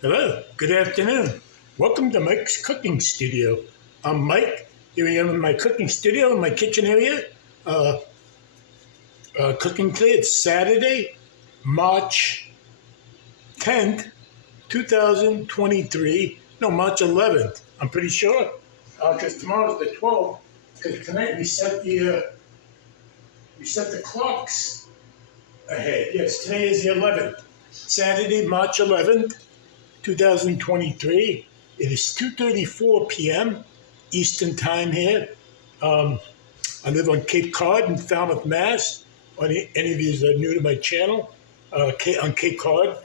Hello, good afternoon. Welcome to Mike's Cooking Studio. I'm Mike. Here I am in my cooking studio in my kitchen area. Uh, Cooking today. It's Saturday, March 10th, 2023. No, March 11th. I'm pretty sure. Because tomorrow's the 12th. Because tonight we set the clocks ahead. Yes, today is the 11th. Saturday, March 11th. 2023. It is 2:34 p.m. Eastern Time here. I live on Cape Cod in Falmouth, Mass. Any of you that are new to my channel, on Cape Cod,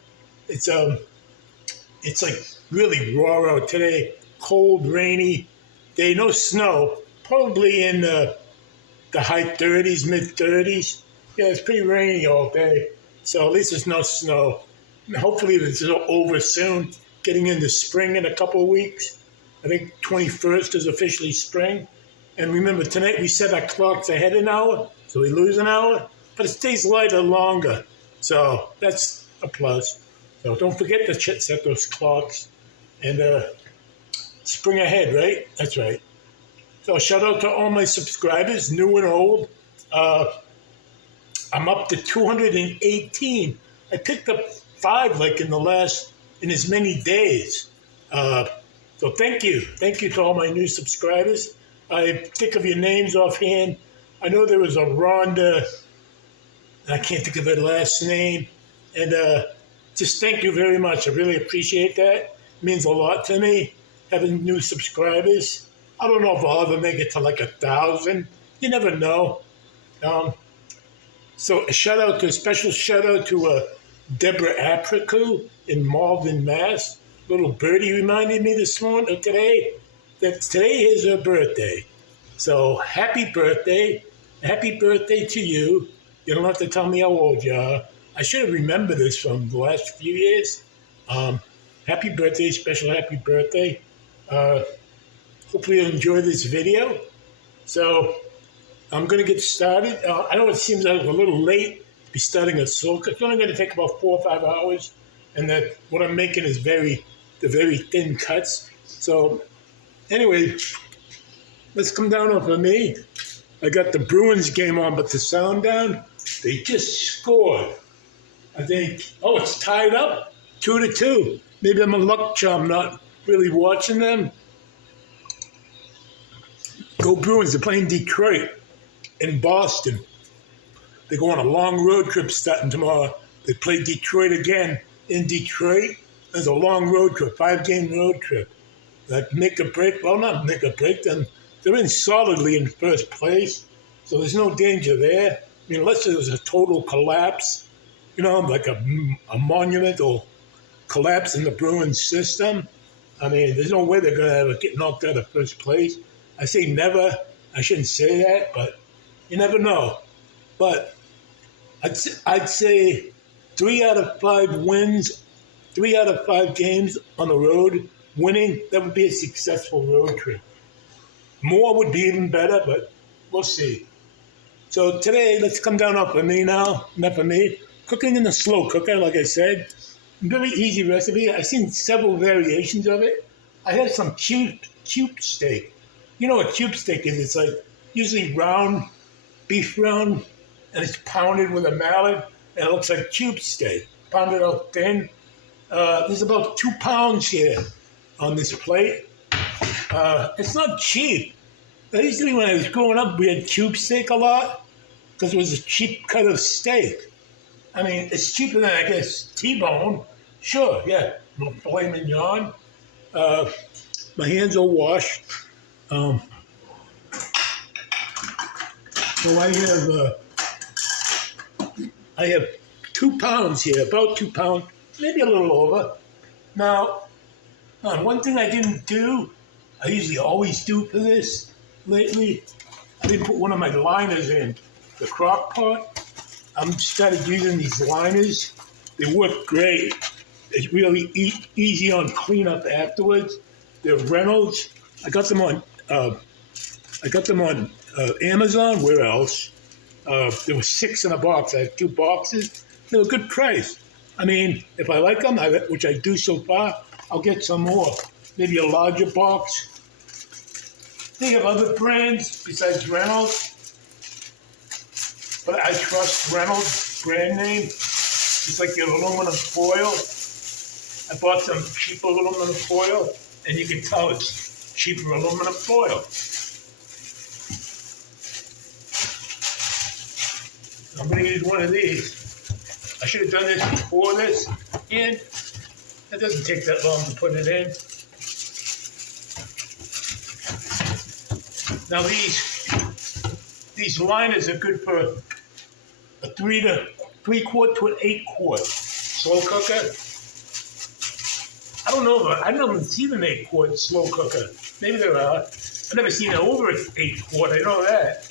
it's like really raw out today. Cold, rainy day, no snow. Probably in the high 30s, mid 30s. Yeah, it's pretty rainy all day. So at least there's no snow. Hopefully this is over soon, getting into spring in a couple of weeks. I think 21st is officially spring. And remember, tonight we set our clocks ahead an hour, so we lose an hour, but it stays lighter longer. So that's a plus. So don't forget to set those clocks. And spring ahead, right? That's right. So shout out to all my subscribers, new and old. I'm up to 218. I picked up 5 in as many days. So thank you to all my new subscribers. I think of your names offhand. I know there was a Rhonda. I can't think of her last name, and just thank you very much. I really appreciate that. It means a lot to me having new subscribers. I don't know if I'll ever make it to like 1,000. You never know. So a special shout out to Deborah Apricu in Malden, Mass. Little birdie reminded me this morning, today, that today is her birthday. So happy birthday. Happy birthday to you. You don't have to tell me how old you are. I should have remembered this from the last few years. Happy birthday, special happy birthday. Hopefully you'll enjoy this video. So I'm going to get started. I know it seems like a little late to be starting a slow cook. It's only going to take about 4 or 5 hours, and that what I'm making is the very thin cuts. So anyway, let's come down off of me. I got the Bruins game on, but the sound down. They just scored. I think, it's tied up 2-2. Maybe I'm a luck charm, not really watching them. Go Bruins, they're playing Detroit in Boston. They go on a long road trip starting tomorrow. They play Detroit again in Detroit. There's a long road trip, 5-game road trip. That make a break, well, not make a break, then they're in solidly in first place, so there's no danger there. I mean, unless there was a total collapse, like a monumental collapse in the Bruins system. I mean, there's no way they're going to ever get knocked out of first place. I say never. I shouldn't say that, but you never know. But I'd say 3 out of 5 wins, 3 out of 5 games on the road, winning, that would be a successful road trip. More would be even better, but we'll see. So today, let's come down off of me now, enough of me. Cooking in the slow cooker, like I said. Very easy recipe. I've seen several variations of it. I had some cubed steak. You know what cube steak is? It's like usually round, beef round, and it's pounded with a mallet, and it looks like cube steak, pounded out thin. There's about 2 pounds here on this plate. It's not cheap. Usually when I was growing up, we had cube steak a lot because it was a cheap cut of steak. I mean, it's cheaper than, I guess, T-bone. Sure, yeah, filet mignon. My hands are washed. So I have 2 pounds here, about 2 pounds, maybe a little over. Now, one thing I didn't do, I usually always do for this lately, I didn't put one of my liners in the crock pot. I'm started using these liners. They work great. It's really easy on cleanup afterwards. They're Reynolds. I got them on Amazon. Where else? There were 6 in a box. I had 2 boxes. They were a good price. I mean, if I like them, which I do so far, I'll get some more. Maybe a larger box. They have other brands besides Reynolds, but I trust Reynolds brand name. It's like the aluminum foil. I bought some cheap aluminum foil, and you can tell it's cheaper aluminum foil. I'm going to use one of these. I should have done this before this, and it doesn't take that long to put it in. Now these liners are good for a 3/4 to an 8-quart slow cooker. I don't know, but I've never seen an 8-quart slow cooker. Maybe there are. I've never seen it over an 8-quart. I know that.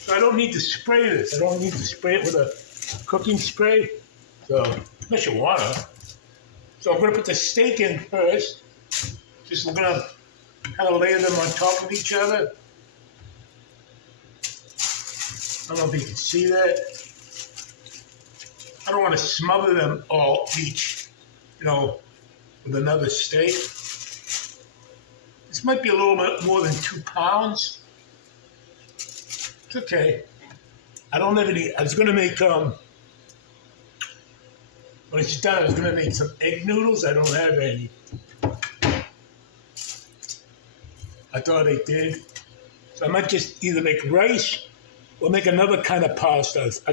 So I don't need to spray this. I don't need to spray it with a cooking spray. So unless you wanna. So I'm gonna put the steak in first. Just we're gonna kind of lay them on top of each other. I don't know if you can see that. I don't want to smother them all each, with another steak. This might be a little bit more than 2 pounds. It's okay. I don't have any. I was gonna make when it's done, I was gonna make some egg noodles. I don't have any. I thought I did. So I might just either make rice or make another kind of pasta. I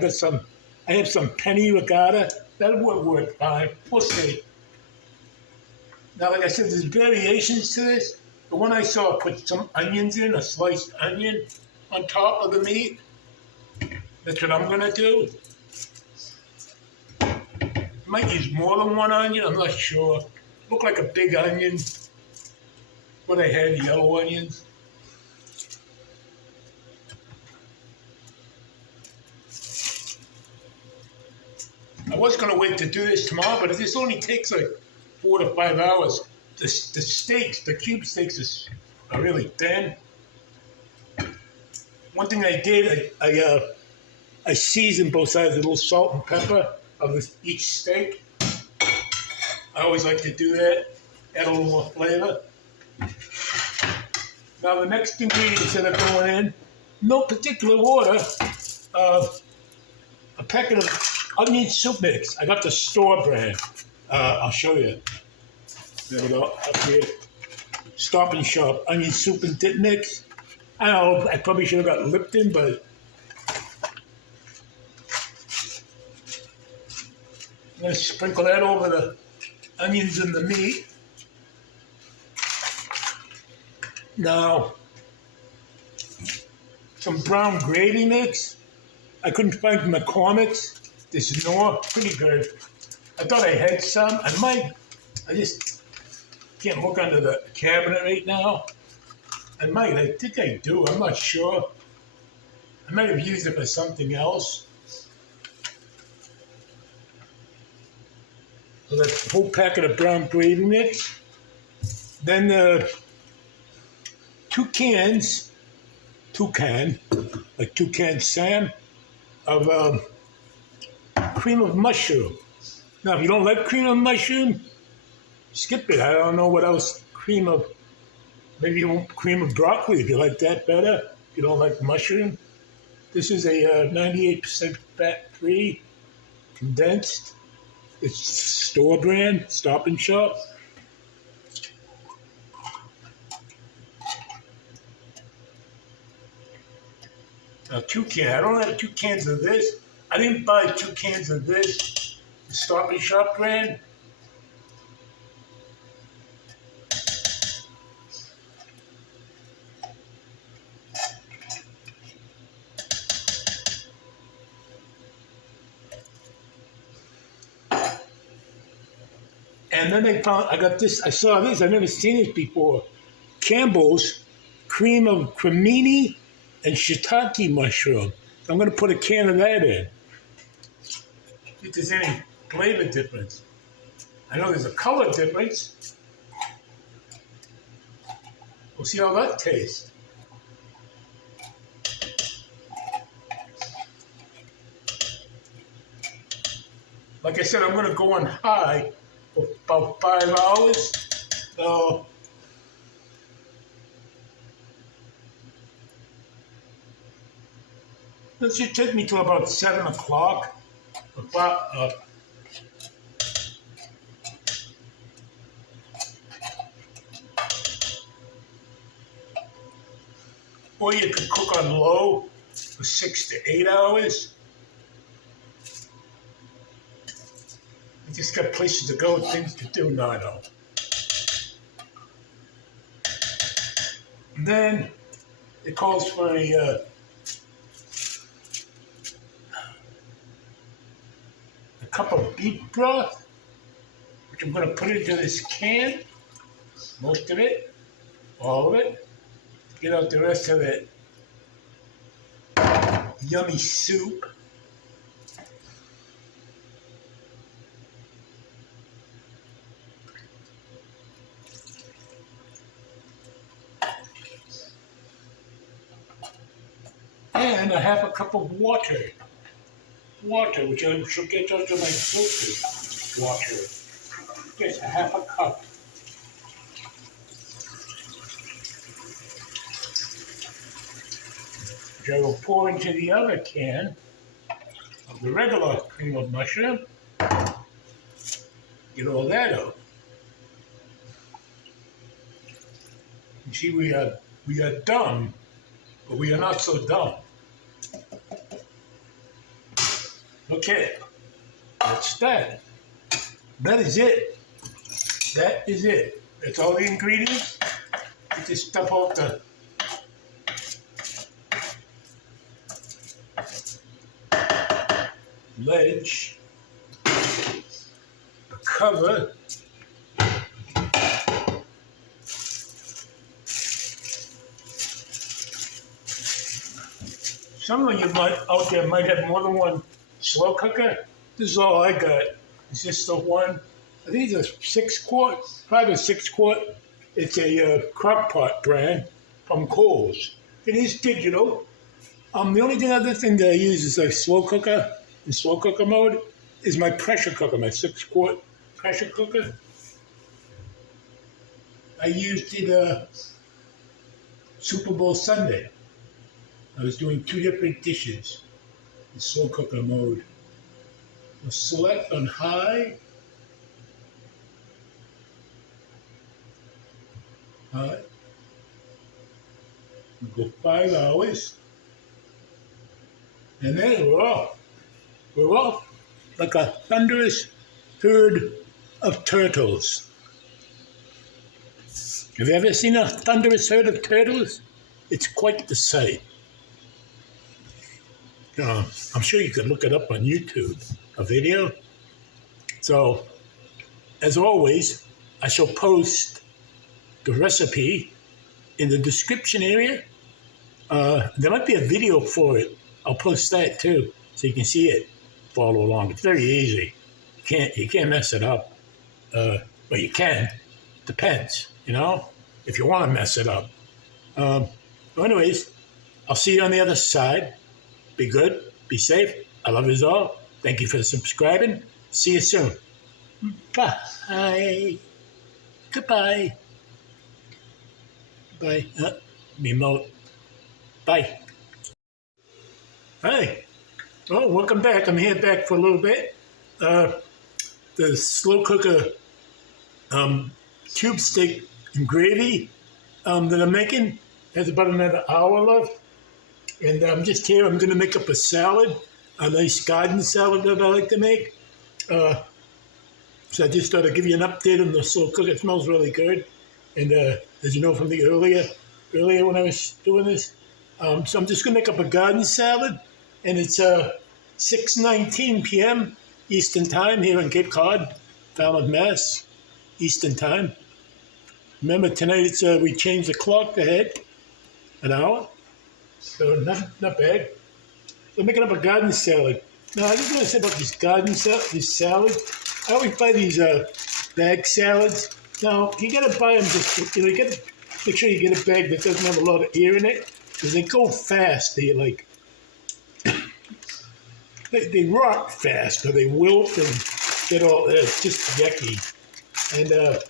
have some penny ricotta. That would work fine. We'll see. Now, like I said, there's variations to this. The one I saw put some onions in, a sliced onion on top of the meat. That's what I'm gonna do. Might use more than one onion, I'm not sure. Look like a big onion. What I had, yellow onions. I was going to wait to do this tomorrow, but this only takes like 4 to 5 hours. The steaks, the cube steaks are really thin. One thing I did, I seasoned both sides with a little salt and pepper of each steak. I always like to do that, add a little more flavor. Now the next ingredients that are going in, no particular order, a packet of onion soup mix. I got the store brand. I'll show you. There we go, up here. Stop and Shop onion soup and dip mix. I don't know, I probably should have got Lipton, but I'm going to sprinkle that over the onions and the meat. Now, some brown gravy mix. I couldn't find McCormick's. This is pretty good. I thought I had some. I just can't look under the cabinet right now. I think I do, I'm not sure. I might have used it for something else. So that's a whole packet of brown gravy mix. Then 2 cans Sam, of cream of mushroom. Now, if you don't like cream of mushroom, skip it. I don't know what else. Maybe you want cream of broccoli if you like that better. If you don't like mushroom. This is a 98% fat-free, condensed. It's store brand, Stop and Shop. Now 2 cans. I don't have 2 cans of this. I didn't buy 2 cans of this. The Stop and Shop brand. And then I saw this, I've never seen this before. Campbell's cream of cremini and shiitake mushroom. So I'm going to put a can of that in. See if there's any flavor difference. I know there's a color difference. We'll see how that tastes. like I said, I'm going to go on high for about 5 hours. So this should take me to about 7 o'clock. Or you could cook on low for 6 to 8 hours. I just got places to go and things to do now, I know. And then it calls for a cup of beef broth, which I'm going to put into this can, most of it, all of it, get out the rest of it. Yummy soup. And a half a cup of water. Water, which I shall get out of my filter water. Yes, a half a cup. Which I will pour into the other can of the regular cream of mushroom. Get all that out. You see, we are dumb, but we are not so dumb. Okay, that's that. That is it. That is it. That's all the ingredients. Get this stuff off the ledge, the cover. Some of you out there might have more than one slow cooker. This is all I got. It's just the one. I think it's a 6-quart, 5 or 6 quart. It's a Crockpot brand from Kohl's. It is digital. The only other thing that I use is a slow cooker. In slow cooker mode is my pressure cooker, my 6-quart pressure cooker. I used it Super Bowl Sunday. I was doing 2 different dishes in slow cooker mode. We'll select on high. We'll go 5 hours. And then we're off. We're off like a thunderous herd of turtles. Have you ever seen a thunderous herd of turtles? It's quite the sight. I'm sure you can look it up on YouTube, a video. So, as always, I shall post the recipe in the description area. There might be a video for it. I'll post that too, so you can see it, follow along. It's very easy. You can't mess it up. Well, you can. Depends, if you want to mess it up. Anyways, I'll see you on the other side. Be good. Be safe. I love you all. Thank you for subscribing. See you soon. Bye. Goodbye. Bye. Remote. Bye. Hi. Oh, welcome back. I'm here back for a little bit. The slow cooker cube steak and gravy that I'm making has about another hour left. And I'm just here. I'm going to make up a salad, a nice garden salad that I like to make. So I just thought I'd give you an update on the slow cooker. It smells really good. And as you know from the earlier when I was doing this, so I'm just going to make up a garden salad. And it's 6:19 p.m. Eastern Time here in Cape Cod, Falmouth, Mass. Eastern Time. Remember, tonight we changed the clock ahead an hour. So not bad. So I'm making up a garden salad. Now, I just want to say about this this salad. I always buy these bag salads. Now, you got to buy them make sure you get a bag that doesn't have a lot of air in it, because they go fast. They rot fast, or they wilt, and get all, it's just yucky. And the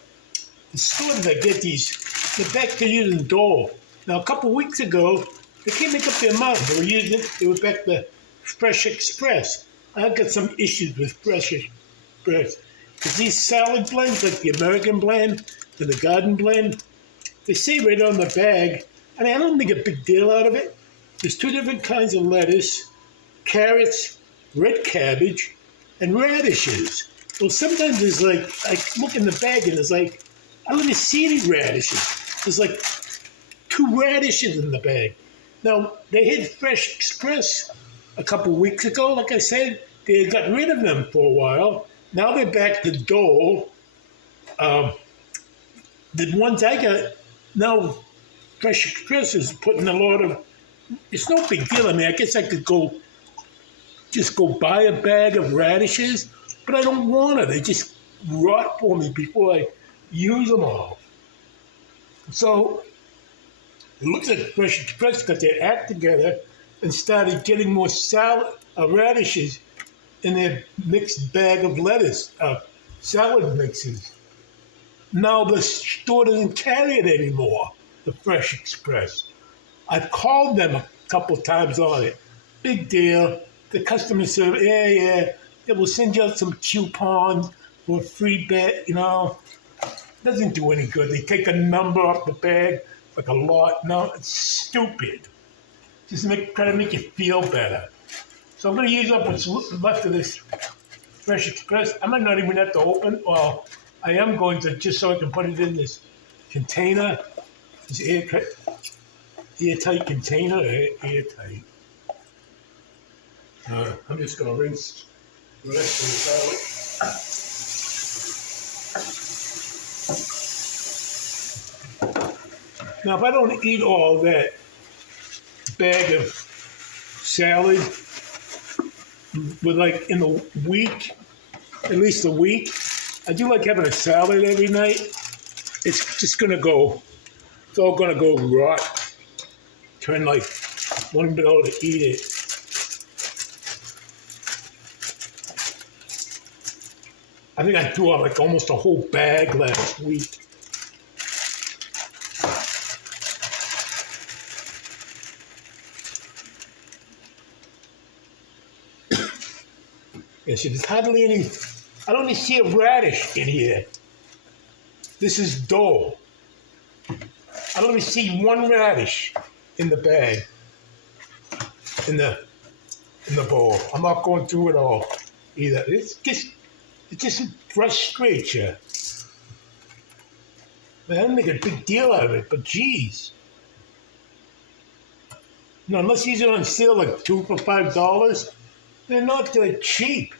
stores that get these, they're back to using Dole. Now, a couple weeks ago, they can't make up their mind. They were back to Fresh Express. I've got some issues with Fresh Express. Because these salad blends, like the American blend and the garden blend, they say right on the bag, and I don't make a big deal out of it. There's 2 different kinds of lettuce, carrots, red cabbage, and radishes. Well, sometimes there's like, I look in the bag and there's like, I don't even see any radishes. There's like 2 radishes in the bag. Now, they hit Fresh Express a couple weeks ago. Like I said, they had got rid of them for a while. Now they're back to Dole. The ones I got, now Fresh Express is putting a lot of, it's no big deal. I mean, I guess I could just go buy a bag of radishes, but I don't want it. They just rot for me before I use them all. So it looks like Fresh Express got their act together and started getting more radishes in their mixed bag of lettuce, salad mixes. Now the store doesn't carry it anymore, the Fresh Express. I've called them a couple times on it. Big deal. The customer service, yeah, they will send you out some coupons for a free bet, Doesn't do any good. They take a number off the bag, like a lot. No, it's stupid. Just try to make you feel better. So I'm going to use up what's left of this Fresh Express. I might not even have to open. Well, I am going to, just so I can put it in this container, this airtight container, airtight. I'm just going to rinse the rest of the salad. Now, if I don't eat all that bag of salad, with like in the week, at least a week, I do like having a salad every night. It's just gonna go, it's all gonna go rot. Turn like, won't be able to eat it. I think I threw out like almost a whole bag last week. Yeah, see, there's hardly any, I don't even see a radish in here. This is Dole. I don't even see one radish in the bag, in the bowl. I'm not going through it all either. It just frustrates you. Man, I don't make a big deal out of it, but geez. Unless these are on sale like 2 for $5, they're not that cheap.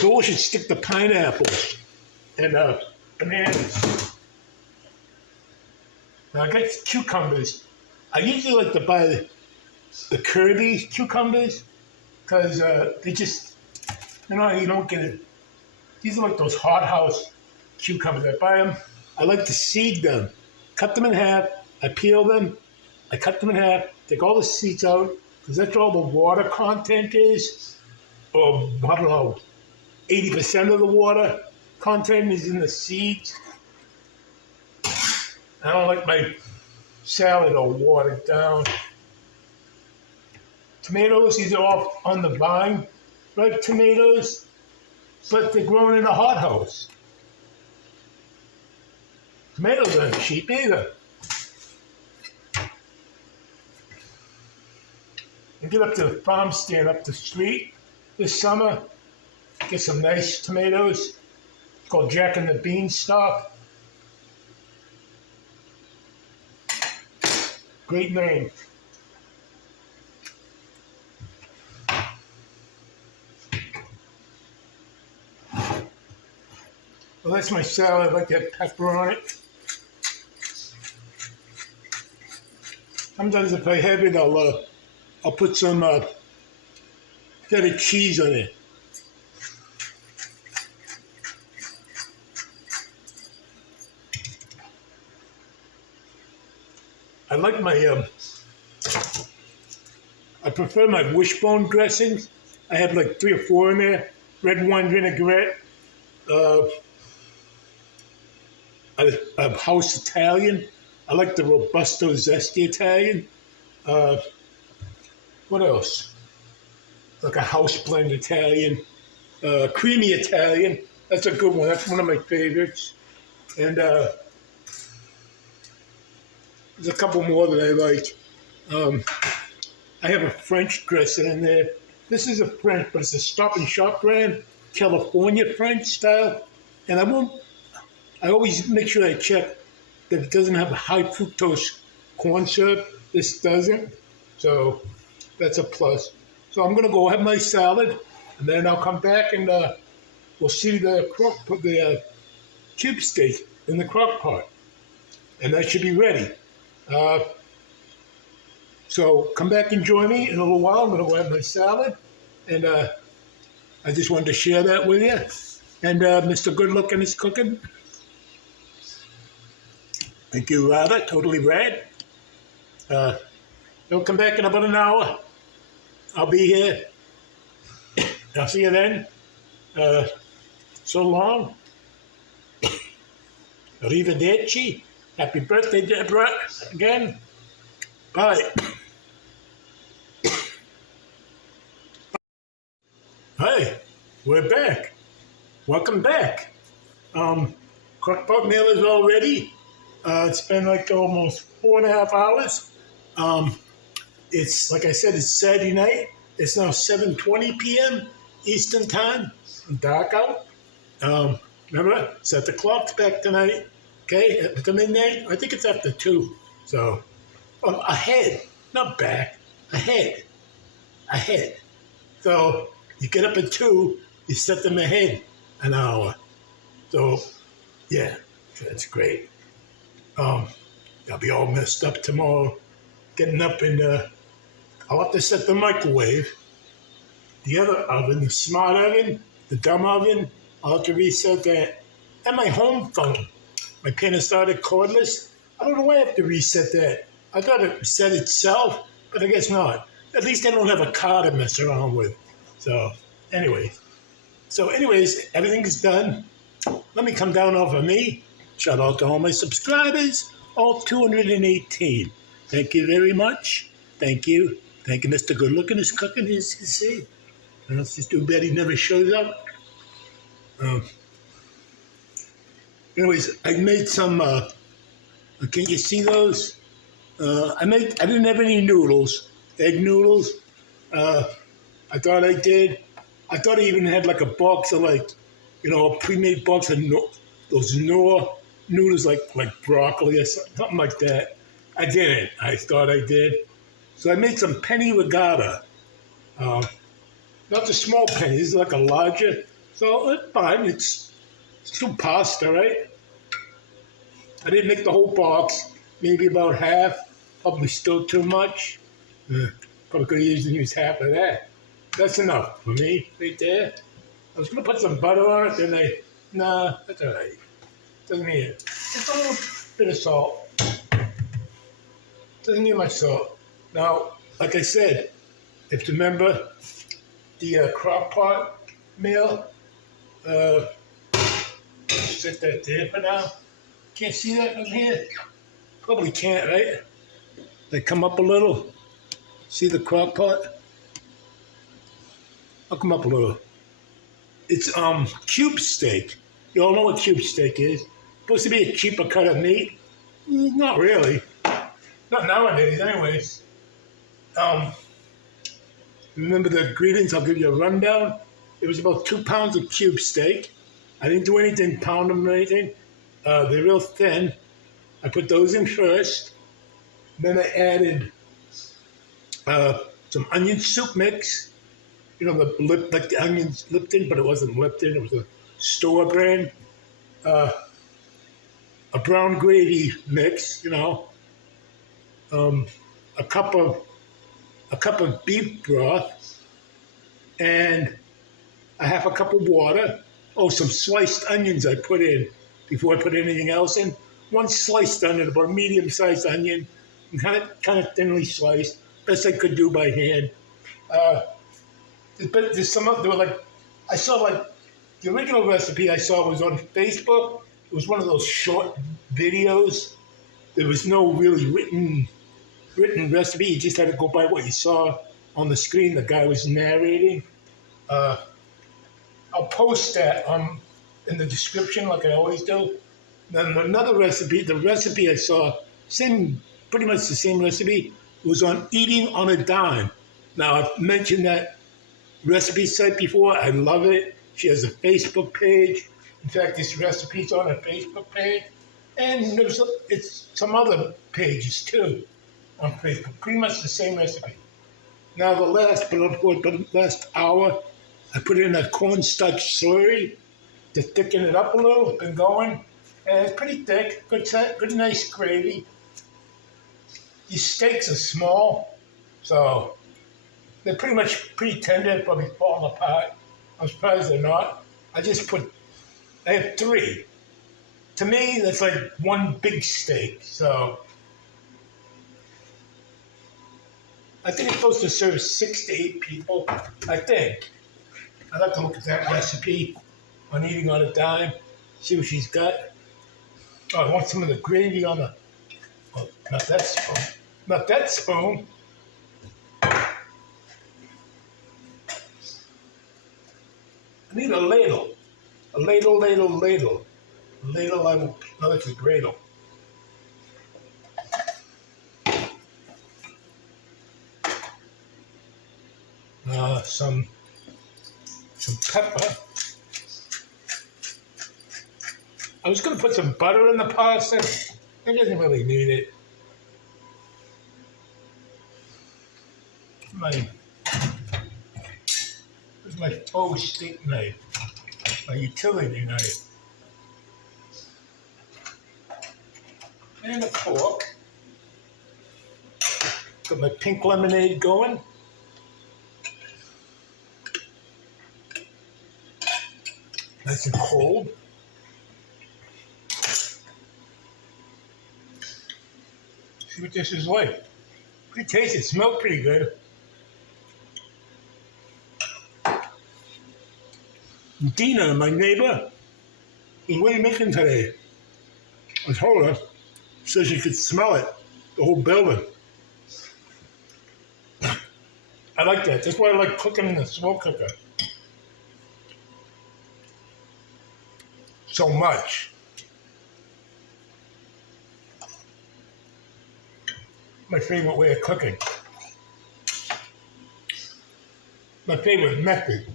Those should stick to pineapples and bananas. Now I got cucumbers. I usually like to buy the Kirby cucumbers because they just, you don't get it. These are like those hothouse cucumbers. I buy them. I like to seed them. Cut them in half. I peel them. I cut them in half. Take all the seeds out because that's all the water content is. Or, I don't know, 80% of the water content is in the seeds. I don't like my salad all watered down. Tomatoes, these are all on the vine, ripe tomatoes, but they're grown in a hothouse. Tomatoes aren't cheap either. And get up to the farm stand up the street this summer, get some nice tomatoes. It's called Jack and the Beanstalk. Great name. Well, that's my salad. I like to have pepper on it. Sometimes if I have it, I'll put some feta cheese on it. I like my I prefer my wishbone dressings. I have like 3 or 4 in there. Red wine vinaigrette, uh, a house Italian. I like the Robusto Zesty Italian. Uh, what else? Like a house blend Italian. Creamy Italian. That's a good one. That's one of my favorites. And there's a couple more that I like. I have a French dressing in there. This is a French, but it's a Stop and Shop brand, California French style. And I always make sure I check that it doesn't have a high fructose corn syrup. This doesn't. So that's a plus. So I'm going to go have my salad, and then I'll come back and we'll see the cube steak in the crock pot. And that should be ready. So come back and join me in a little while. I'm going to go have my salad. And I just wanted to share that with you. And Mr. Good Looking is cooking. Thank you, Rada. Totally rad. They'll come back in about an hour. I'll be here. I'll see you then. So long. Arrivederci. Happy birthday, Deborah. Again. Bye. Hey, we're back. Welcome back. Crockpot meal is all ready. It's been like almost 4.5 hours. It's, like I said, it's Saturday night. It's now 7:20 p.m. Eastern Time. Dark out. Remember, set the clocks back tonight. Okay, after midnight. I think it's after 2. So, ahead, not back. Ahead. So, you get up at 2, you set them ahead an hour. So, yeah, that's great. I'll be all messed up tomorrow. Getting up and I'll have to set the microwave. The other oven, the smart oven, the dumb oven, I'll have to reset that. And my home phone, my Panasonic cordless, I don't know why I have to reset that. I thought it set itself, but I guess not. At least I don't have a car to mess around with. So, anyways, everything's done. Let me come down off of me. Shout out to all my subscribers, all 218. Thank you very much. Thank you. Thank you, Mr. Good Looking is cooking. As you see. And it's just too bad he never shows up. Anyways, I made some. Can you see those? I didn't have any noodles, egg noodles. I thought I did. I thought I even had like a box of a pre-made box of those Knorr noodles like broccoli or something like that. I didn't. I thought I did. So I made some penny regatta. Not the small pennies, like a larger. So it's fine. It's still pasta, right? I didn't make the whole box. Maybe about half. Probably still too much. Probably could have used half of that. That's enough for me, right there. I was going to put some butter on it, then nah, that's all right. Doesn't need it. Just a little bit of salt. Doesn't need much salt. Now, like I said, if you remember the crock pot meal, set that there for now. Can't see that from here? Probably can't, right? They come up a little. See the crock pot? I'll come up a little. It's cube steak. You all know what cube steak is. Supposed to be a cheaper cut of meat. Not really. Not nowadays, anyways. Remember the ingredients? I'll give you a rundown. It was about 2 pounds of cube steak. I didn't do anything, pound them or anything. They're real thin. I put those in first. Then I added some onion soup mix. You know, like the onions Lipton, but it wasn't Lipton. It was a store brand. A brown gravy mix, a cup of beef broth, and a half a cup of water. Oh, some sliced onions I put in before I put anything else in. One sliced onion, about a medium-sized onion, kind of thinly sliced. best I could do by hand. But there's some there were like I saw like the original recipe I saw was on Facebook. It was one of those short videos. There was no really written recipe. You just had to go by what you saw on the screen. The guy was narrating. Uh, I'll post that in the description like I always do. Then another recipe, the recipe I saw, pretty much the same recipe, was on eating on a dime. Now I've mentioned that recipe site before. I love it. She has a Facebook page. In fact, this recipe's on her Facebook page. And it's some other pages too on Facebook. Pretty much the same recipe. Now the last hour, I put in a cornstarch slurry to thicken it up a little. It's been going. And it's pretty thick. Good nice gravy. These steaks are small, so they're pretty tender, probably falling apart. I'm surprised they're not. I have 3. To me, that's like one big steak, so I think it's supposed to serve 6 to 8 people, I think. I'd like to look at that recipe on eating on a dime, see what she's got. Oh, I want some of the gravy on the, oh, not that spoon. Not that spoon. I need a ladle. A ladle. A ladle, that's a gradle. Some pepper. I was going to put some butter in the pasta. I didn't really need it. This is my faux steak knife, my utility knife. And a fork. Got my pink lemonade going. Nice and cold. See what this is like. Pretty tasty. It smells pretty good. Dina, my neighbor, was, what are you making today? I told her, so she could smell it, the whole building. I like that. That's why I like cooking in the slow cooker so much. My favorite way of cooking. My favorite method.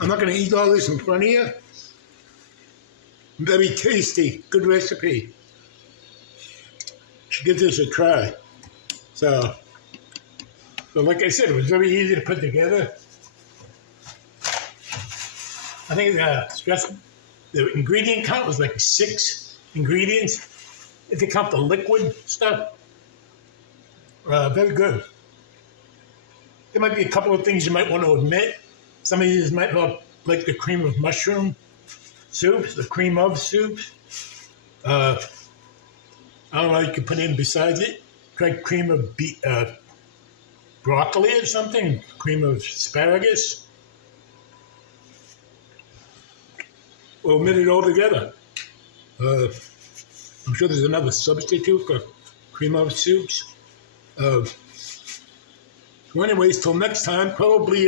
I'm not going to eat all this in front of you. Very tasty, good recipe. Should give this a try. So like I said, it was very easy to put together. I think the ingredient count was like 6 ingredients. If you count the liquid stuff, very good. There might be a couple of things you might want to omit. Some of you might not like the cream of mushroom soups, the cream of soups. I don't know, you could put in besides it, try cream of broccoli or something, cream of asparagus. Or omit it altogether. I'm sure there's another substitute for cream of soups. So anyways, till next time, probably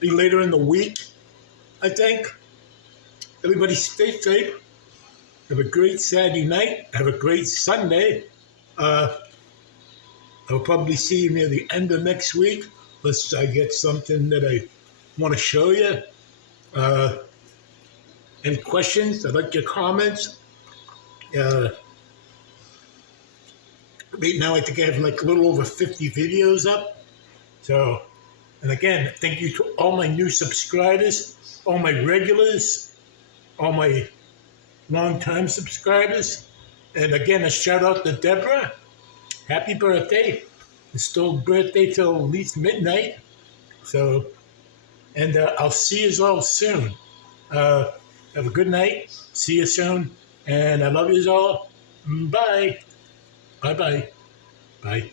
be later in the week, I think. Everybody stay safe. Have a great Saturday night. Have a great Sunday. I'll probably see you near the end of next week, unless I get something that I want to show you. Any questions? I'd like your comments. Right now, I think I have like a little over 50 videos up. So, and again, thank you to all my new subscribers, all my regulars, all my long-time subscribers. And again, a shout out to Deborah. Happy birthday. It's still birthday till at least midnight. So, and I'll see you all soon. Have a good night. See you soon. And I love you all. Bye. Bye-bye. Bye.